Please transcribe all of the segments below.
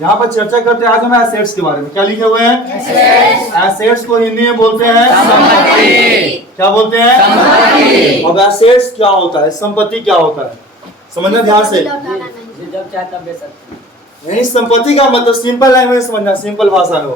यहाँ पर चर्चा करते हैं आज हम एसेट्स के बारे में। क्या लिखे हुए हैं? एसेट्स को हिंदी में बोलते हैं संपत्ति। क्या बोलते हैं? संपत्ति। अब एसेट्स क्या होता है, संपत्ति क्या होता है, समझना ध्यान से। जब चाहे तब बेच सकते हैं। नहीं, संपत्ति का मतलब सिंपल लैंग्वेज समझना, सिंपल भाषा में।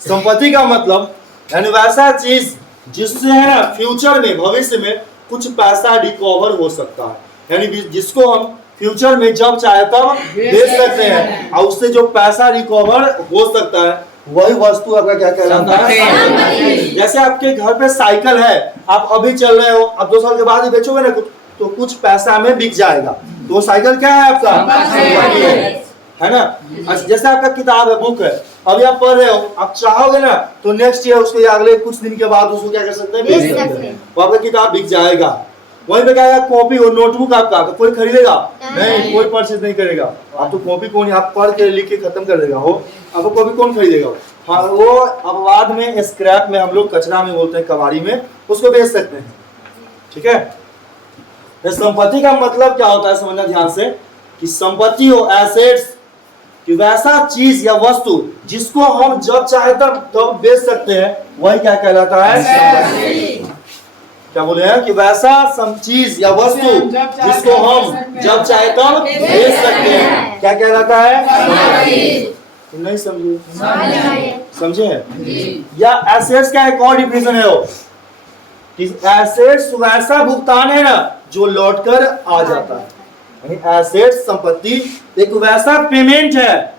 संपत्ति का मतलब यानी वैसा चीज जिससे है ना फ्यूचर में, भविष्य में कुछ पैसा रिकवर हो सकता है, यानी जिसको हम फ्यूचर में जब चाहे तब बेच सकते हैं और उससे जो पैसा रिकवर हो सकता है वही वस्तु आपका क्या कहलाता है? जैसे आपके घर पे साइकिल है, आप अभी चल रहे हो, अब 2 साल के बाद ही बेचोगे ना तो कुछ पैसा में बिक जाएगा, तो वो साइकिल क्या है आपका? है ना। जैसे आपका किताब है, बुक है, अभी आप पढ़ रहे हो, आप चाहोगे ना तो नेक्स्ट ईयर उसके अगले कुछ दिन के बाद उसको क्या कर सकते हैं? बेच सकते हैं, वो आपका किताब बिक जाएगा। वहीं पे क्या, कॉपी हो, नोटबुक आपका, तो कोई खरीदेगा नहीं, कोई परचेज नहीं करेगा। आप तो कॉपी कौन, आप पढ़ के लिख के खत्म कर देगा हो, आपको कॉपी कौन खरीदेगा? हाँ, वो अब बाद में स्क्रैप में, हम लोग कचरा में बोलते हैं, कबाड़ी में, उसको बेच सकते हैं। ठीक है। संपत्ति का मतलब क्या होता है समझना ध्यान से, कि संपत्ति हो, एसेट्स, कि वैसा चीज या वस्तु जिसको हम जब चाहे तब बेच सकते हैं, वही क्या कहलाता है? क्या बोले हैं? कि वैसा चीज या वस्तु जिसको हम जब चाहे तब बेच सकते हैं, क्या कहलाता है? नहीं समझे? समझे? या एसेट्स का एक और डिफिनेशन है, वो एसेट्स वैसा भुगतान है ना जो लौट कर आ जाता है। एसेट्स, संपत्ति एक वैसा पेमेंट है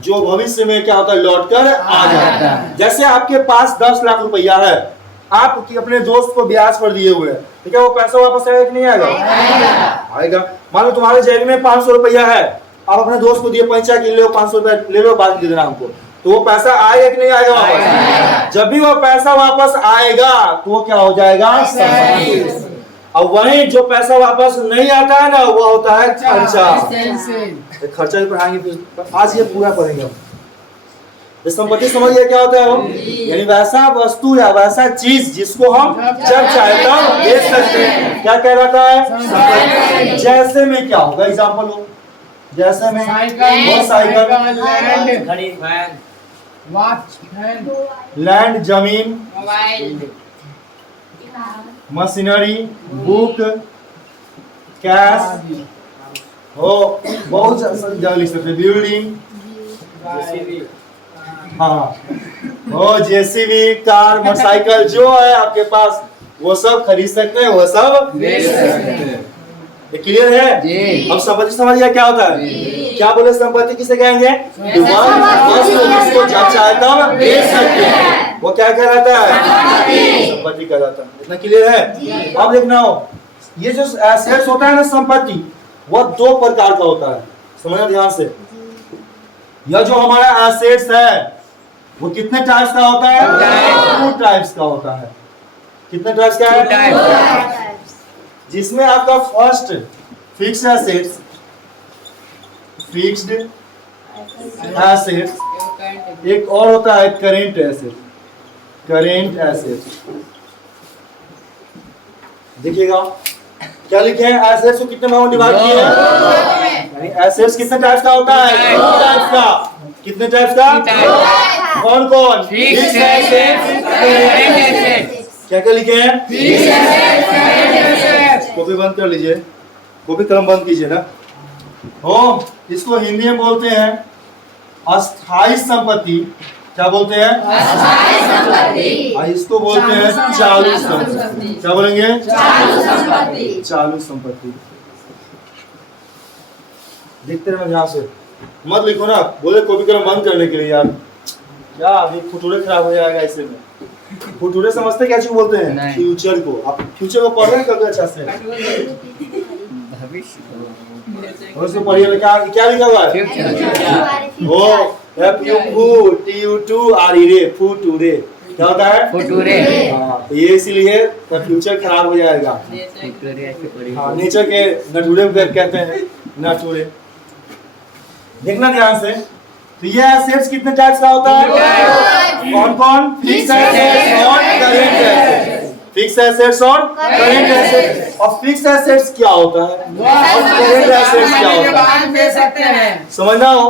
जो भविष्य में क्या होता है? लौट कर आ जाता है। जैसे आपके पास 10 लाख रुपया है, आप अपने दोस्त को ब्याज पर दिए हुए हैं, तो क्या वो पैसा वापस आएगा कि नहीं आएगा? आएगा। मान लो तुम्हारे जेब में 500 रुपया है, आप अपने दोस्त को दिए, पैसा के लो, 500 रुपया ले लो, बाद में दे देना हमको, तो वो पैसा आएगा कि नहीं आएगा वापस? जब भी वो पैसा वापस आएगा तो वो क्या हो जाएगा? संपत्ति। और वही जो पैसा वापस नहीं आता है ना, वो होता है खर्चा। खर्चा भी पढ़ाएंगे, आज ये पूरा पढ़ेंगे हम। संपत्ति समझिए क्या होता है वो, यानी वैसा वस्तु या वैसा चीज जिसको हम जब चाहे तब बेच सकते हैं, क्या कहलाता है? संपत्ति। जैसे में क्या होगा, एग्जाम्पल हो, जैसे में साइकिल, लैंड, जमीन, मशीनरी, बुक, कैश हो, बहुत जगह लिख सकते, बिल्डिंग, हाँ, वो जेसीबी, कार, मोटरसाइकिल जो है आपके पास वो सब खरीद सकते हैं, वो सब बेच सकते हैं। ये क्लियर है? अब संपत्ति समझ गया क्या होता है? क्या बोले संपत्ति किसे कहेंगे? जिसको जब चाहे तब बेच सकते हैं, वो क्या कहलाता है? संपत्ति कहलाता है। इतना क्लियर है? अब देखना हो, ये जो एसेट्स होता है ना संपत्ति, वो 2 प्रकार का होता है, समझना ध्यान से। यह जो हमारा एसेट्स है वो कितने टाइप्स का होता है? 2 टाइप्स का होता है। कितने टाइप्स का है? जिसमें आपका first fixed assets, fixed assets, एक और होता है करेंट एसेट। करेंट एसेट्स देखिएगा क्या लिखे हैं, एसेट्स को कितने भागों में डिवाइड किए हैं? एसेट्स कितने टाइप्स का होता है? 2 टाइप्स का। कितने टाइप्स का? कौन कौन? Fixed assets, current assets. क्या क्या लिखे हैं? Fixed assets, current assets. Copy बंद कर लीजिए, कॉपी कलम बंद कीजिए ना। हो, इसको हिंदी में बोलते हैं अस्थायी संपत्ति। क्या बोलते हैं? अस्थायी संपत्ति। और इसको बोलते हैं चालू संपत्ति। क्या बोलेंगे? चालू संपत्ति। चालू संपत्ति। देखते रहना ध्यान से, मत लिखो ना, बोले कॉपी कलम बंद करने के लिए यार, क्या अभी फुटूरे खराब हो जाएगा ऐसे में। फुटूरे समझते क्या चीज बोलते हैं? फ्यूचर को। आप फ्यूचर को पढ़ रहे हैं कभी अच्छा से? उसको पढ़िए, क्या लिखा हुआ है? वो FUTURE, फुटूरे। क्या होता है? फुटूरे। हाँ, तो ये इसीलिए फ्यूचर खराब हो जाएगा। हाँ, नेचर के नटूरे कहते हैं, नटूरे। देखना ध्यान से, तो ये एसेट्स कितने टाइप्स का होता है? कौन कौन? फिक्स्ड एसेट्स और करेंट एसेट्स। फिक्स्ड एसेट्स और करेंट एसेट्स। और फिक्स्ड एसेट्स क्या होता है और करेंट एसेट्स क्या होता है? समझना हो,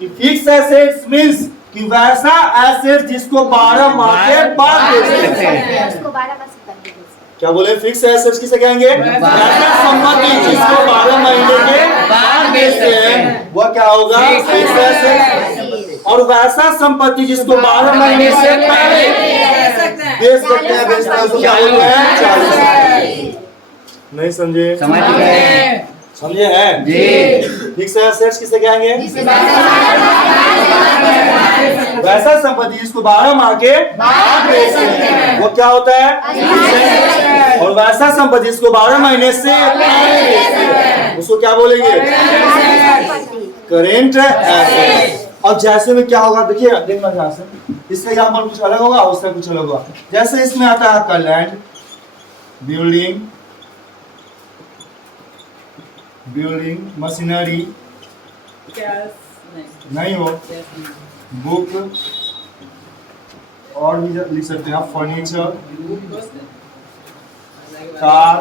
कि फिक्स एसेट्स मींस कि वैसा एसेट जिसको 12 माह के बाद बेच सकते हैं। उसको 12 माह से पहले बेच सकते क्या बोले? फिक्स एसेट्स किसे कहेंगे? ऐसा संपत्ति जिसको 12 महीने के बाद बेचते हैं वह क्या होगा? Fix asset. और वैसा संपत्ति जिसको 12 महीने से पहले बेच सकते हैं बेचते हैं उसको क्या बोलते हैं? चार्ज। नहीं समझे? समझे हैं जी। फिक्स एसेट्स किसे कहेंगे? वैसा संपत्ति जिसको 12 माह के बाद बेचते हैं वो क्या होता है? और वैसा संपत्ति जिसको 12 महीने से पहले बेचते हैं उसको क्या बोलेंगे? Current assets. अब जैसे में क्या होगा देखिए, देखना ध्यान से, इसका एग्जांपल कुछ अलग होगा, उसका कुछ अलग होगा। जैसे इसमें आता है आपका लैंड, बिल्डिंग, मशीनरी नहीं हो, बुक, और भी लिख सकते हैं आप, फर्नीचर, कार,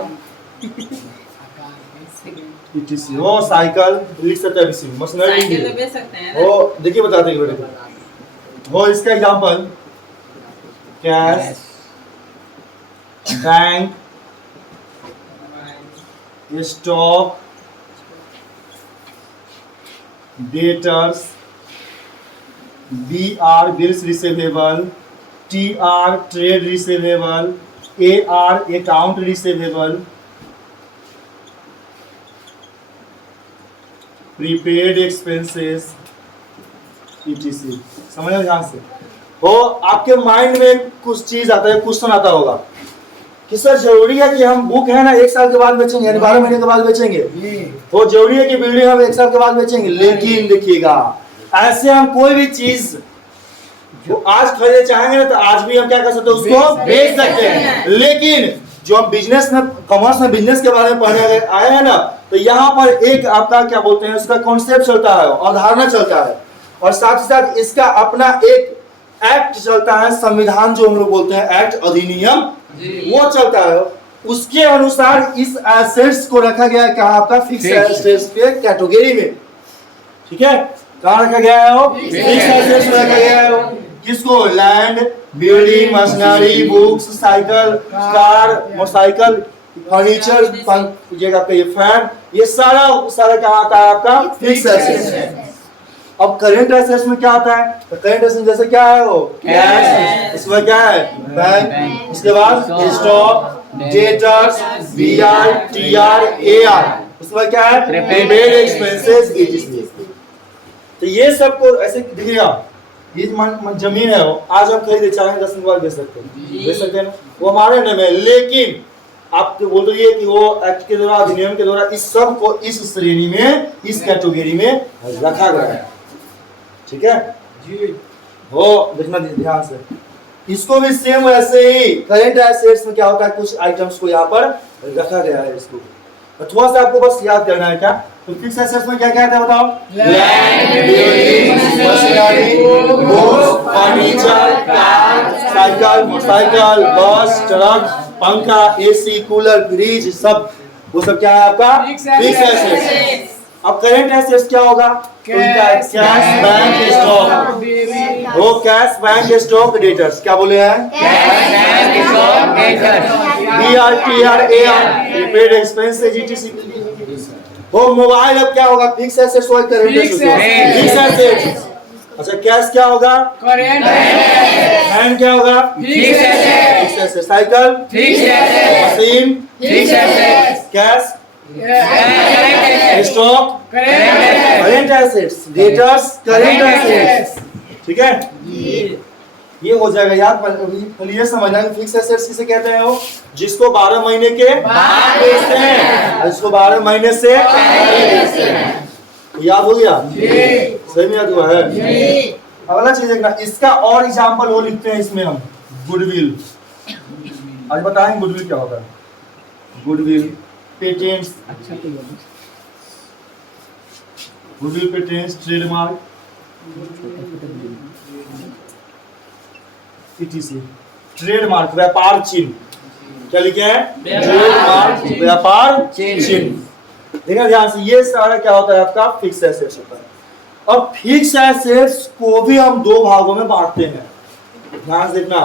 etc. हो, साइकिल लिख सकते हैं, इसी मशीनरी हो। देखिए बताते हैं बेटे हो, इसका example cash, bank, stock, debtors, BR bills receivable, TR trade receivable, AR account receivable, prepaid expenses, etc. समझ रहे ध्यान से हो। आपके माइंड में कुछ चीज आता है, क्वेश्चन आता होगा कि सर जरूरी है कि हम बुक है ना 1 साल के बाद बेचेंगे, यानी 12 महीने के बाद बेचेंगे? वो जरूरी है कि बिल्डिंग हम 1 साल के बाद बेचेंगे? लेकिन देखिएगा, ऐसे हम कोई भी चीज जो आज खरीदे चाहेंगे ना तो आज भी हम क्या कर सकते हैं? उसको बेच सकते हैं। लेकिन जो हम बिजनेस में, कॉमर्स में बिजनेस के बारे में पढ़ने आए हैं ना, तो यहाँ पर एक आपका क्या बोलते हैं, उसका कॉन्सेप्ट चलता है, अवधारणा चलता है, और साथ ही साथ इसका अपना एक एक्ट चलता है, संविधान जो हम लोग बोलते हैं एक्ट, अधिनियम, वो चलता है। उसके अनुसार इस एसेट्स को रखा गया है कहाँ? आपका फिक्स एसेट्स के कैटेगरी में। ठीक है, कहाँ रखा गया है? वो फिक्स एसेट्स में रखा गया है। किसको? Land, building, machinery, books, cycle, car, motorcycle, furniture, आपका ये फैन, ये सारा कहाँ आता है? आपका फिक्स एसेट्स। अब करेंट एसेट्स में क्या आता है? तो करेंट एसेट्स जैसे क्या है? वो कैश, इसमें क्या है? बैंक, उसके बाद stock, debtors, BR, TR, AR, उसमें क्या है? Prepaid expenses, etc. तो ये सबको ऐसे देखिएगा, ये जमीन है, वो आज हम खरीदे चाहें 10 दिन बाद बेच सकते हैं, बेच सकते हैं ना, वो हमारे नाम है। लेकिन आप तो बोल रही है कि वो एक्ट के द्वारा, अधिनियम के द्वारा इस सब को इस श्रेणी में, इस कैटेगरी में रखा गया है। ठीक है जी हो, देखना ध्यान से। इसको भी सेम वैसे ही करेंट एसेट्स में क्या होता है, कुछ आइटम्स को यहाँ पर रखा गया है। इसको थोड़ा सा आपको बस याद करना है। क्या तो फिक्स एसेट्स में क्या क्या आता है बताओ? Land, building, machinery, goods, furniture, car, cycle, motorcycle, बस, ट्रक, पंखा, AC, कूलर, फ्रिज, सब वो सब क्या है आपका? Fix assets. अब करेंट एसेट्स क्या होगा? Cash, bank, stock. वो कैश, बैंक, स्टॉक, डेटर्स, क्या बोले हैं? BR, TR, AR, prepaid expenses, etc. वो मोबाइल अब क्या होगा? फिक्स एसेट्स और करेंट एसेट्स। Fix assets. अच्छा, कैश क्या होगा? Current assets. बैंक क्या होगा? Fix assets. Cycle fix assets. Machine fix assets. Cash stock current assets. Debtors current assets. ठीक है, ये हो जाएगा याद। पहले ये समझना कि फिक्स एसेट्स किसे कहते हैं? वो जिसको 12 महीने के बाद बेचते हैं, जिसको 12 महीने से याद हो गया? सही में याद हुआ है? अगला चीज देखना, इसका और एग्जांपल वो लिखते हैं इसमें हम, गुडविल। आज बताएंगे गुडविल क्या होता है। Goodwill, patents, goodwill, patents, trademark, etc. Trademark व्यापार चिन्ह। क्या लिखे हैं? ट्रेडमार्क व्यापार चिन्ह। देखना ध्यान से, ये सारा क्या होता है? आपका फिक्स एसेट्स होता है। अब फिक्स एसेट्स को भी हम दो भागों में बांटते हैं, ध्यान से देखना।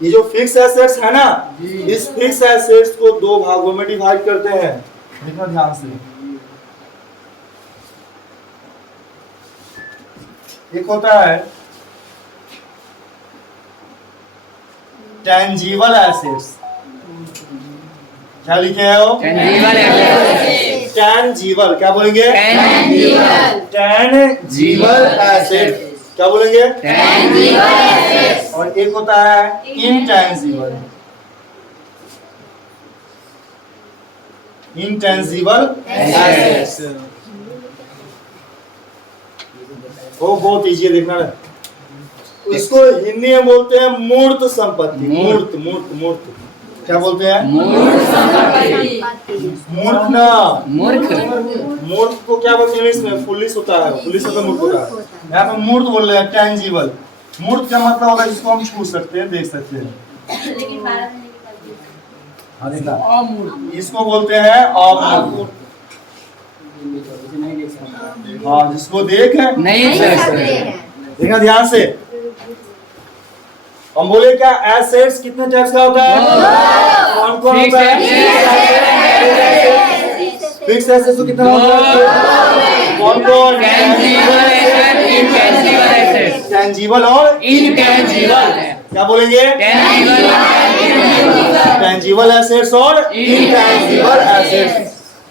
ये जो फिक्स एसेट्स है ना, इस फिक्स एसेट्स को दो भागों में डिवाइड करते हैं, देखना ध्यान से। एक होता है टेंजिबल एसेट्स, क्या लिखे हैं वो? टेंजिबल, क्या बोलेंगे? टेंजिबल एसेट्स, क्या बोलेंगे? और एक होता है इंटेंजिबल, इंटेंजिबल एसेट्स। वो बहुत इजी है, देखना ना। इसको हिंदी में बोलते हैं मूर्त संपत्ति। मूर्त मूर्त मूर्त क्या बोलते हैं? मूर्ख ना, मूर्ख को क्या बोलते हैं इंग्लिश में? फुलिश होता है, फुलिश होता है, मूर्ख होता है। यहाँ पे मूर्त बोल रहे हैं, टेंजिबल। मूर्त का मतलब होगा जिसको हम छू सकते हैं, देख सकते हैं। इसको बोलते हैं अमूर्त। हाँ, जिसको देख नहीं सकते। देखना ध्यान से। हम बोले क्या एसेट्स कितने टाइप्स का होता है? कौन कौन होता है? फिक्स एसेट्स तो कितना होता है? कौन कौन? टेंजिबल और इनटेंजिबल। क्या बोलेंगे? टेंजिबल एसेट्स और इनटेंजिबल एसेट्स।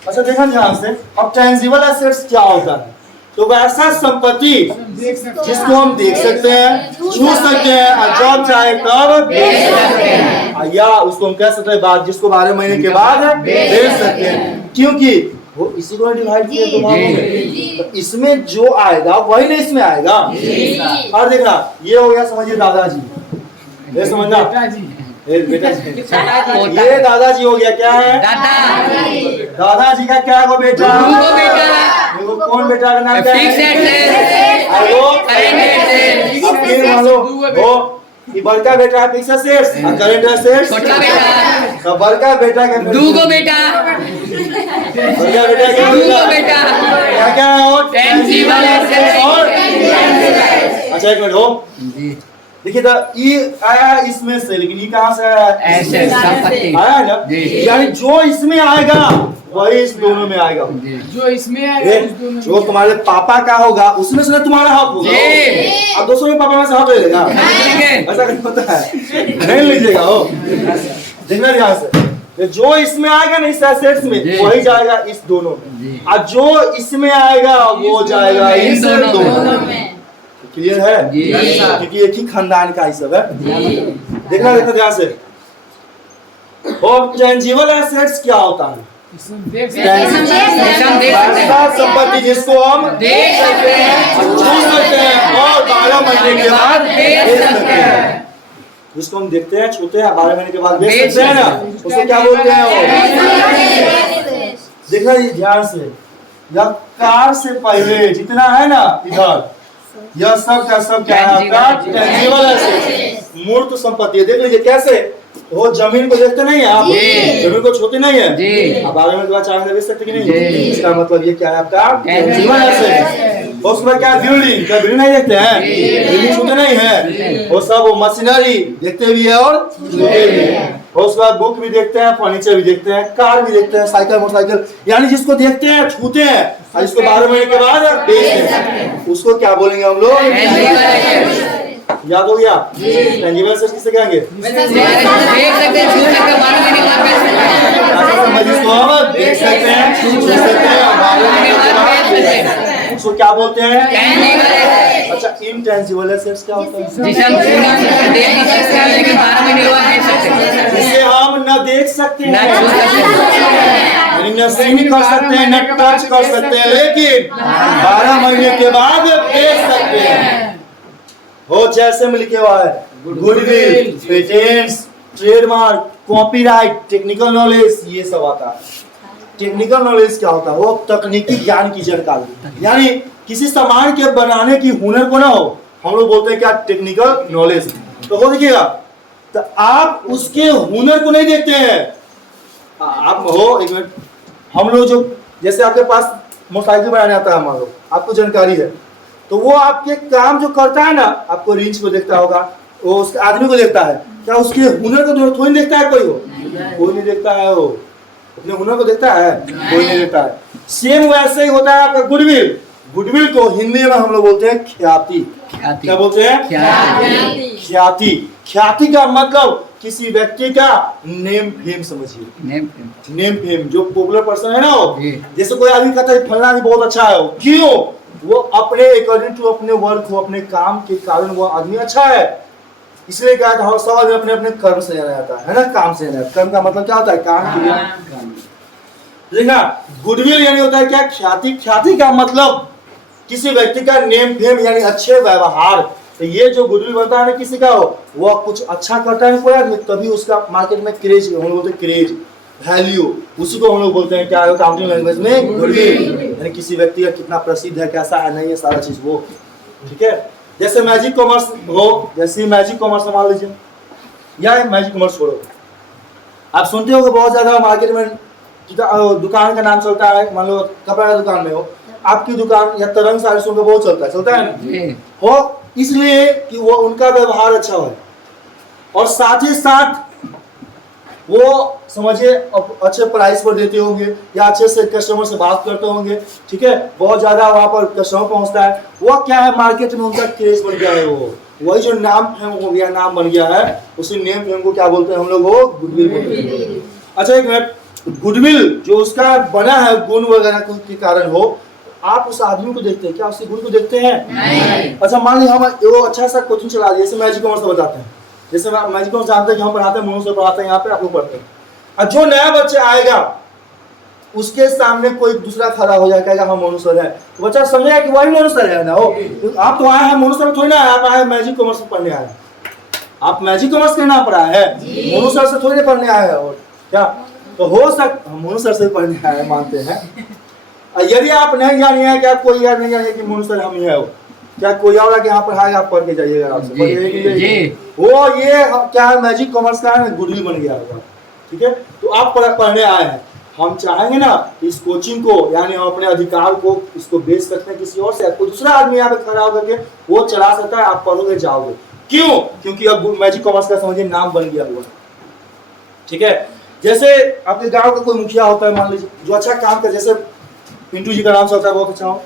अच्छा देखा ध्यान से। अब टेंजिबल एसेट्स क्या होता है? तो वैसा संपत्ति जिसको हम देख सकते हैं, छू सकते हैं और जब चाहे तब बेच सकते हैं, या उसको हम कह सकते हैं बाद जिसको 12 महीने के बाद बेच सकते हैं, क्योंकि वो इसी को डिवाइड किया दो भागों में। तो इसमें जो आएगा वही ना इसमें आएगा। और देखना ये हो गया, समझिए दादाजी, ये समझना बेटा जी, ये दादाजी हो गया। क्या है? दादाजी का क्या हो बेटा? देखो कौन बेटा का नाम क्या है? ये बड़का बेटा है फिक्स एसेट्स और करंट एसेट्स। छोटा बेटा तो बड़का बेटा का दूगो बेटा, बड़का बेटा का दूगो बेटा क्या क्या है? और टेंजिबल एसेट्स और अच्छा एक मिनट हो, देखिए तो ये आया है इसमें से, लेकिन ये कहाँ से आया है? एसेट्स संपत्ति आया है ना, यानी जो इसमें आएगा वही इस दोनों में आएगा। जो इसमें आएगा उस दोनों जो तुम्हारे पापा का होगा उसमें से तुम्हारा हक होगा, अब दूसरों के पापा में से हक ले लेगा, ऐसा नहीं होता है, नहीं लीजिएगा हो। देखना ध्यान से, जो इसमें आएगा ना इस एसेट्स में वही जाएगा इस दोनों में, और जो इसमें आएगा वो जाएगा इस दोनों में। क्लियर है? क्योंकि एक ही खानदान का ही सब है। देखना देखना ध्यान से। और टेंजिबल एसेट्स क्या होता है? वैसा संपत्ति जिसको हम देख सकते हैं, छू सकते हैं और 12 महीने के बाद बेच सकते हैं। जिसको हम देखते हैं, छूते हैं, 12 महीने के बाद बेच सकते हैं ना, उसको क्या बोलते हैं? वो देखना ये ध्यान से, या कार से पहले जितना है ना इधर, यह सब का सब क्या है आपका? टेंजिबल एसेट्स, मूर्त संपत्ति। देख लीजिए कैसे, वो जमीन को देखते नहीं है आप, जमीन को छूते नहीं है, अब 12 महीने के बाद चाहे बेच सकते कि नहीं? इसका मतलब ये क्या है आपका? Tangible assets. उसके बाद क्या? बिल्डिंग, क्या बिल्डिंग नहीं देखते हैं? बिल्डिंग छूते नहीं है, वो सब वो मशीनरी देखते भी है और छूते भी है। और उसके बाद बुक भी देखते हैं, फर्नीचर भी देखते हैं, कार भी देखते हैं, साइकिल मोटरसाइकिल, यानी जिसको देखते हैं, छूते हैं और इसको 12 महीने के बाद बेचते हैं, उसको क्या बोलेंगे हम लोग? याद हो गया? टेंजिबल एसेट्स किसे कहेंगे? देख सकते हैं, छू सकते हैं, 12 महीने के बाद बेच सकते हैं। जिसको हम देख सकते हैं, छू सकते हैं और 12 महीने के बाद बेच सकते हैं, उसको क्या बोलते हैं? Tangible assets. अच्छा इनटेंजिबल एसेट्स क्या होता है? जिसे हम छू नहीं सकते, देख नहीं सकते, लेकिन 12 महीने के बाद बेच सकते हैं। जिसे हम न देख सकते ना हैं, छू सकते हैं, न सीन कर सकते हैं, न टच कर सकते हैं, लेकिन 12 महीने के बाद बेच सकते हैं। वो जैसे में लिखे हुआ है goodwill, patents, trademark, copyright, technical knowledge, ये सब आता है। टेक्निकल नॉलेज क्या होता है? वो तकनीकी ज्ञान की जानकारी, यानी किसी सामान के बनाने की हुनर को ना हो, हम लोग बोलते हैं क्या? Technical knowledge. तो वो देखिएगा, तो आप उसके हुनर को नहीं देखते हैं, आप हो एक मिनट, हम लोग जो जैसे आपके पास मोटरसाइकिल बनाने आता है मान लो, आपको जानकारी है, तो वो आपके काम जो करता है ना, आपको रेंज को देखता होगा, वो उसके आदमी को देखता है, क्या उसके हुनर को थोड़ी देखता है कोई? कोई नहीं देखता है, वो अपने हुनर को देखता है, कोई नहीं देखता है। सेम वैसे ही होता है आपका गुडविल। गुडविल को हिंदी में हम लोग बोलते हैं ख्याति। क्या बोलते हैं? ख्याति। ख्याति का मतलब किसी व्यक्ति का नेम फेम समझिए, नेम फेम। जो पॉपुलर पर्सन है ना, वो जैसे कोई आदमी कहता है फलना भी बहुत अच्छा है, क्यों? वो अपने अकॉर्डिंग टू अपने वर्क को, अपने काम के कारण वो आदमी अच्छा है, इसलिए कहा था सब आदमी अपने अपने कर्म से जाना जाता है ना, काम से जाना। कर्म का मतलब क्या होता है? काम क्रिया। देखना, गुडविल यानी होता है क्या? ख्याति। ख्याति का मतलब किसी व्यक्ति का नेम फेम यानी अच्छे व्यवहार। तो ये जो गुडविल बनता है ना किसी का, हो वो कुछ अच्छा करता है कोई आदमी, तभी उसका मार्केट में क्रेज, हम लोग बोलते हैं क्रेज, वैल्यू, उसी को हम लोग बोलते हैं क्या? अकाउंटिंग लैंग्वेज में गुडविल। यानी किसी व्यक्ति का कितना प्रसिद्ध है, कैसा है, नहीं है, सारा चीज वो। ठीक है, जैसे मैजिक कॉमर्स हो, जैसे मैजिक कॉमर्स मान लीजिए, या मैजिक कॉमर्स छोड़ो, आप सुनते हो कि बहुत ज्यादा मार्केट में दुकान का नाम चलता है, मान लो कपड़ा का दुकान में हो, आपकी दुकान या तरंग साड़ी सुनकर बहुत चलता है ना, हो इसलिए कि वो उनका व्यवहार अच्छा हो, और साथ ही साथ वो समझिए अच्छे प्राइस पर देते होंगे, या अच्छे से कस्टमर से बात करते होंगे। ठीक है, बहुत ज्यादा वहां पर कस्टमर पहुंचता है, वो क्या है? मार्केट में उनका क्रेज बन गया है, वो वही जो नाम फेम हो गया, नाम बन गया है, उसी नेम फेम को क्या बोलते हैं हम लोग? वो गुडविल बोलते हैं। अच्छा एक मिनट, गुडविल जो उसका बना है गुण वगैरह के कारण हो, आप उस आदमी को देखते हैं क्या? उसके गुण को देखते हैं? नहीं। अच्छा मान लीजिए हम वो अच्छा सा कोचिंग चला दिए, जैसे मैजिक कॉमर्स बताते हैं, जैसे मैजिक कॉमर्स जानते हैं कि हम पढ़ाते हैं, मोनू सर पढ़ाते हैं, यहाँ पे आप लोग पढ़ते हैं। और जो नया बच्चा आएगा उसके सामने कोई दूसरा खड़ा हो जाए, कहेगा हम मोनू सर है, तो बच्चा समझेगा कि वही मोनू सर है ना। हो तो आप तो आए हैं मोनू सर थोड़ी ना, आप आए मैजिक कॉमर्स में पढ़ने आए, आप मैजिक कॉमर्स के नाम पढ़ा है, मोनू सर से थोड़ी पढ़ने आए हैं। और क्या तो हो सकता मोनू सर से पढ़ने आए मानते हैं। यदि आप नहीं जानिए, क्या कोई यार नहीं जानिए कि मोनू सर हम ही है, हो क्या कोई और कि यहाँ पर है, आप पढ़ के जाइएगा आराम से, वो ये क्या है? मैजिक कॉमर्स का है, गुडविल बन गया होगा। ठीक है, तो आप पढ़ने आए हैं, हम चाहेंगे ना इस कोचिंग को, यानी हम अपने अधिकार को इसको बेच सकते हैं किसी और से, कोई दूसरा आदमी यहाँ पे खड़ा होकर के वो चला सकता है, आप पढ़ोगे जाओगे। क्यों? क्योंकि अब मैजिक कॉमर्स का समझिए नाम बन गया हुआ। ठीक है, जैसे आपके गाँव का कोई मुखिया होता है मान लीजिए, जो अच्छा काम कर, जैसे पिंटू जी का नाम चलता है बहुत अच्छा हो,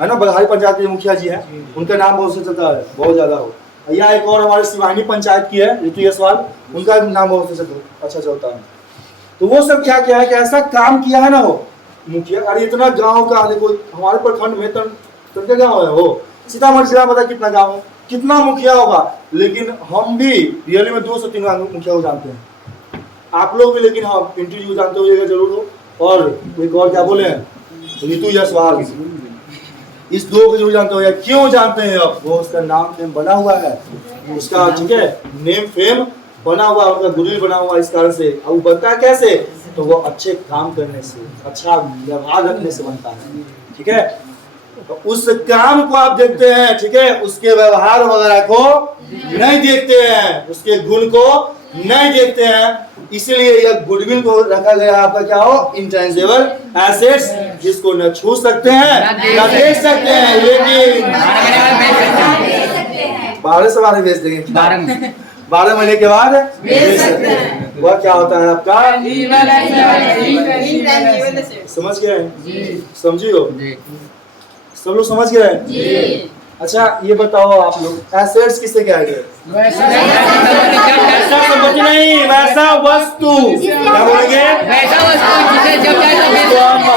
है ना, बलहारी पंचायत के मुखिया जी हैं, उनका नाम बहुत से चलता है, बहुत ज्यादा हो। या एक और हमारे सिवानी पंचायत की है ऋतु यशवाल, उनका नाम बहुत से अच्छा चलता है। तो वो सब क्या क्या है कि ऐसा काम किया है ना हो मुखिया। अरे इतना गांव का देखो, हमारे प्रखंड में तन गाँव है, हो सीतामढ़ी जिला में कितना गाँव है, कितना मुखिया होगा, लेकिन हम भी रियली में 2 से 3 मुखिया को जानते हैं, आप लोग भी, लेकिन हाँ पिंटू जी को जानते होइएगा जरूर हो, और एक और क्या बोले ऋतु यशवाल, इस 2 को जरूर जानते हो। या क्यों जानते हैं? अब वो उसका नाम फेम बना हुआ है, उसका ठीक है नेम फेम बना हुआ, उनका गुडविल बना हुआ इस कारण से। अब वो बनता है कैसे? तो वो अच्छे काम करने से, अच्छा व्यवहार रखने से बनता है। ठीक है, तो उस काम को आप देखते हैं, ठीक है, उसके व्यवहार वगैरह को नहीं देखते हैं, उसके गुण को नहीं देखते हैं, इसीलिए यह गुडविल को रखा गया आपका क्या हो? इंटेंजिबल एसेट्स, जिसको न छू सकते हैं न देख सकते हैं, लेकिन 12 से 12 बेच देंगे, 12 महीने के बाद बेच सकते हैं। वह क्या होता है आपका? समझ गए? समझियो, सब लोग समझ गए? अच्छा ये बताओ आप लोग, एसेट्स किसे कहेंगे? वैसा संपत्ति नहीं, वैसा वस्तु। क्या बोलेंगे? वैसा वस्तु जिसे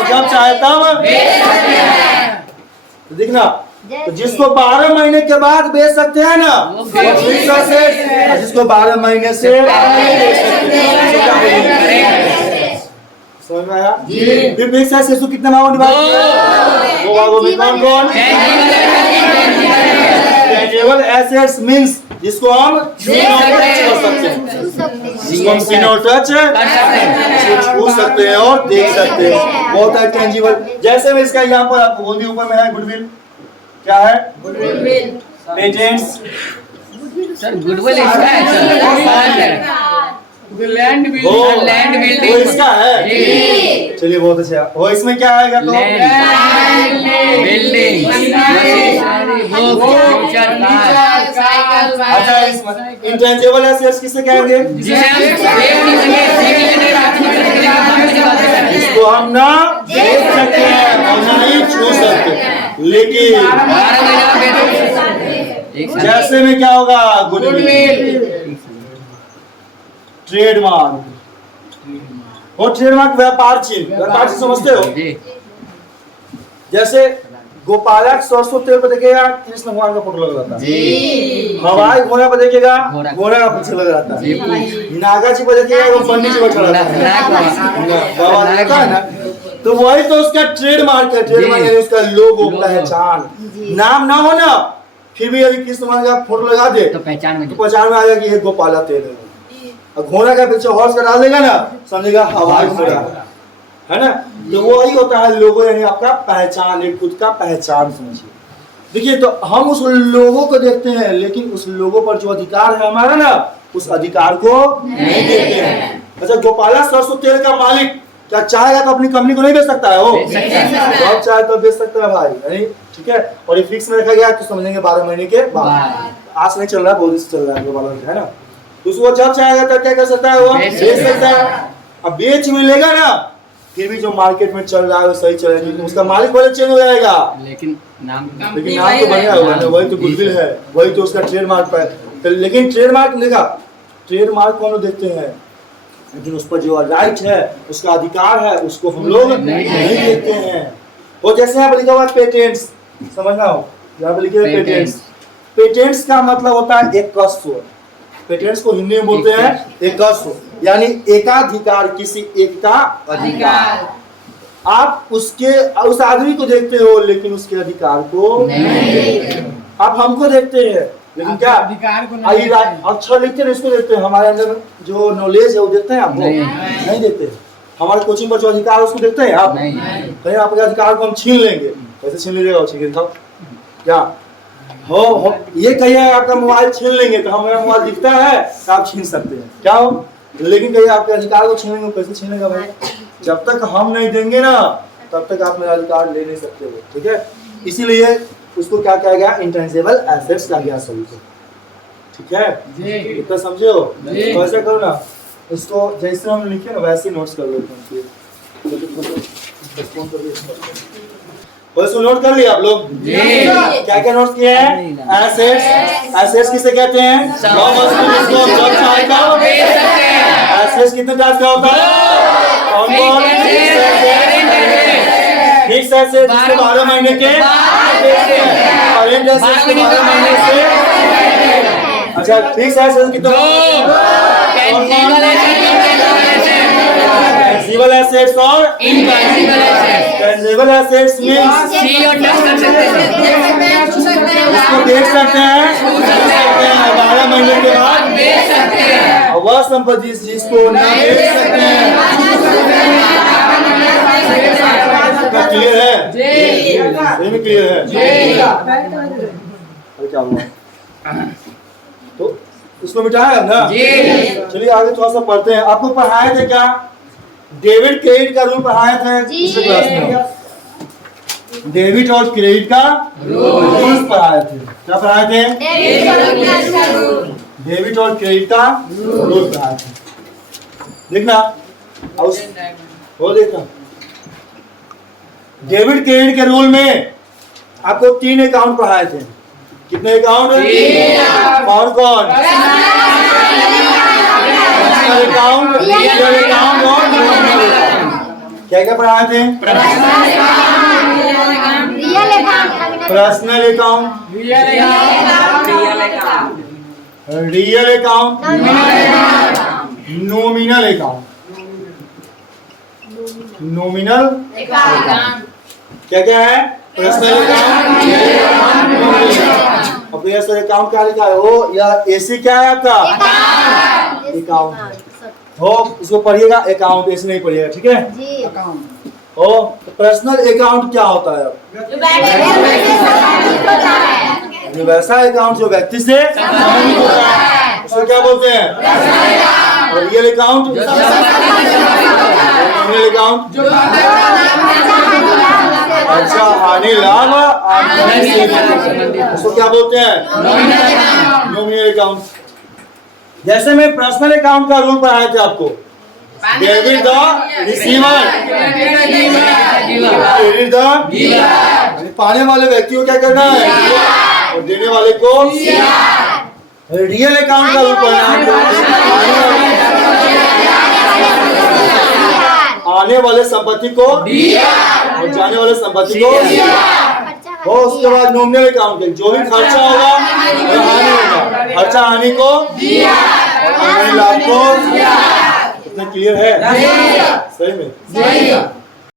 जब चाहे तब तो देखना, तो जिसको 12 महीने के बाद बेच सकते हैं ना, जिसको 12 महीने से समझ में आया? फिर फिक्स एसेट्स को कितना भागों डिवाइड किया? वो भागों में कौन कौन? टेंजिबल एसेट्स मींस जिसको हम छू सकते हैं, जिसको हम सीनो टच छू सकते हैं और देख सकते हैं, वो होता है टेंजिबल। जैसे मैं इसका एग्जांपल आपको बोल दिया, ऊपर में है गुडविल। क्या है? गुडविल। पेटेंट्स, सर गुडविल इसका है सर, लैंड बिल्डिंग इसका है। चलिए बहुत अच्छा। और इसमें क्या आएगा तो? बिल्डिंग, अच्छा, इसमें इंटेंजिबल एसेट्स किसे कहेंगे? इसको हम ना देख सकते हैं और ना ही छू सकते, लेकिन जैसे में क्या होगा? Goodwill, trademark. और ट्रेडमार्क व्यापार चिन्ह, व्यापार चिन्ह समझते हो? जैसे गोपालक सरसों तेल पे देखेगा कृष्ण भगवान का फोटो लगा रहता है। हवाई घोड़ा पे देखेगा घोड़ा का फोटो लगा रहता है। नागा जी पे देखेगा वो पंडित जी बैठा रहता है, बाबा रहता है ना। तो वही तो उसका ट्रेडमार्क है। ट्रेडमार्क यानी उसका लोगो, पहचान। नाम ना हो ना, फिर भी यदि कृष्ण भगवान का फोटो लगा दे तो पहचान में आ जाएगा कि ये गोपाला तेल है। और घोड़ा का पीछे हॉर्स का डाल देगा ना, समझेगा हवाई घोड़ा है ना। तो वही होता है लोगो, यानी आपका पहचान, एक खुद का पहचान समझिए। देखिए, तो हम उस लोगों को देखते हैं, लेकिन उस लोगों पर जो अधिकार है हमारा ना, उस अधिकार को नहीं देखते हैं। अच्छा, गोपाला सरसों तेल का मालिक क्या चाहेगा तो अपनी कंपनी को नहीं बेच सकता है? वो जब चाहे तो बेच सकता है भाई, नहीं? ठीक है। और ये फिक्स में रखा गया है तो समझेंगे 12 महीने के बाद। आज नहीं चल रहा है, बहुत दिन चल रहा है गोपाला, है ना। तो उसको जब चाहेगा तब क्या कर सकता है? वो बेच सकता है। अब बेच मिलेगा ना, फिर भी जो मार्केट में चल रहा है वो सही चलेगा, लेकिन उसका मालिक भले चेंज हो जाएगा, लेकिन नाम तो बना हुआ है, वही तो गुडविल है, वही तो उसका ट्रेडमार्क है। तो लेकिन ट्रेडमार्क देखा, ट्रेडमार्क को हम लोग देखते हैं, लेकिन उस पर जो राइट है, उसका अधिकार है, उसको हम लोग नहीं देखते हैं। वो जैसे यहाँ पर लिखा हुआ पेटेंट्स, समझना हो, यहाँ पर लिखे हुए पेटेंट्स। पेटेंट्स का मतलब होता है एक कस्व। पेटेंट्स को हिंदी में बोलते हैं एक कस्व, यानी एकाधिकार, किसी एक का अधिकार। आप उसके उस आदमी को देखते हो, लेकिन उसके अधिकार को नहीं देखते। आप हमको देखते हैं, लेकिन क्या अधिकार को नहीं अक्षर लिखते हैं इसको देखते हैं। हमारे अंदर जो नॉलेज है वो देखते हैं, आप नहीं देखते। हमारे कोचिंग पर जो अधिकार है उसको देखते हैं आप नहीं। कहीं आपके अधिकार को हम छीन लेंगे, कैसे छीन लीजिएगा? छीन दिखाओ क्या हो ये कहिए आपका मोबाइल छीन लेंगे तो हमारा मोबाइल दिखता है तो आप छीन सकते हैं, क्या हो? लेकिन कहीं आपके अधिकार को छीन लेंगे, कैसे छीनेगा भाई? जब तक हम नहीं देंगे ना, तब तक आप मेरा अधिकार ले नहीं सकते हो, ठीक है। इसीलिए उसको क्या कहा गया? इंटेंजिबल एसेट्स कहा गया सभी को, ठीक है। इतना समझे हो? तो ऐसा करो ना, इसको जैसे हम लिखे ना वैसे नोट्स कर लो। और इसको नोट कर लिया आप लोग? क्या क्या नोट किए हैं? एसेट्स, एसेट्स किसे कहते हैं? एसेट्स कितने टाइप का होता है? कौन-कौन? फिक्स एसेट्स जिसको 12 महीने के, करेंट एसेट्स को 12 महीने से। अच्छा, फिक्स एसेट्स कितने? टेंजिबल एसेट्स और intangible assets. Tangible assets means see और टच कर सकते हैं, उसको देख सकते हैं, छू सकते हैं, 12 महीने के बाद बेच सकते हैं। और वह संपत्ति जिसको ना बेच सकते हैं। क्लियर है? जी क्लियर है। अरे क्या हुआ? तो इसको मिटाया ना? चलिए आगे थोड़ा सा पढ़ते हैं। आपको पढ़ाए थे क्या? डेबिट क्रेडिट का रूल पढ़ाए थे पिछले क्लास में। डेबिट और क्रेडिट का रूल पढ़ाए थे। क्या पढ़ाए थे? डेबिट और क्रेडिट का रूल पढ़ाए थे। देखना वो देखना, डेबिट क्रेडिट के रूल में आपको 3 अकाउंट पढ़ाए थे। कितने अकाउंट? कौन कौन? अकाउंट, रियल अकाउंट और क्या क्या पढ़ाए थे? Personal account, real account, nominal account. Nominal क्या क्या है? पर्सनल अकाउंट, अब ये सर अकाउंट क्या लिखा है? हो या एसी क्या है आपका? अकाउंट हो, इसको पढ़िएगा अकाउंट, ऐसे नहीं पढ़िएगा, ठीक है जी। अकाउंट हो। पर्सनल अकाउंट क्या होता है? वैसा अकाउंट जो व्यक्ति से संबंधित होता है, उसको क्या बोलते हैं? और रियल अकाउंट नॉमिनल अकाउंट जो खर्चा हानि लाभ आमदनी से उसको क्या बोलते हैं? Nominal account. जैसे मैं पर्सनल अकाउंट का रूल पढ़ाया था आपको, debit the receiver, credit the, पाने वाले व्यक्ति को क्या करना है और देने वाले को। रियल अकाउंट का रूल पढ़ना है, आने वाले संपत्ति को और जाने वाले संपत्ति को। और उसके बाद नॉमिनल अकाउंट है, जो भी खर्चा होगा वो हानि होगा, खर्चा हानि को और आमदनी लाभ को। इतना क्लियर है? सही में?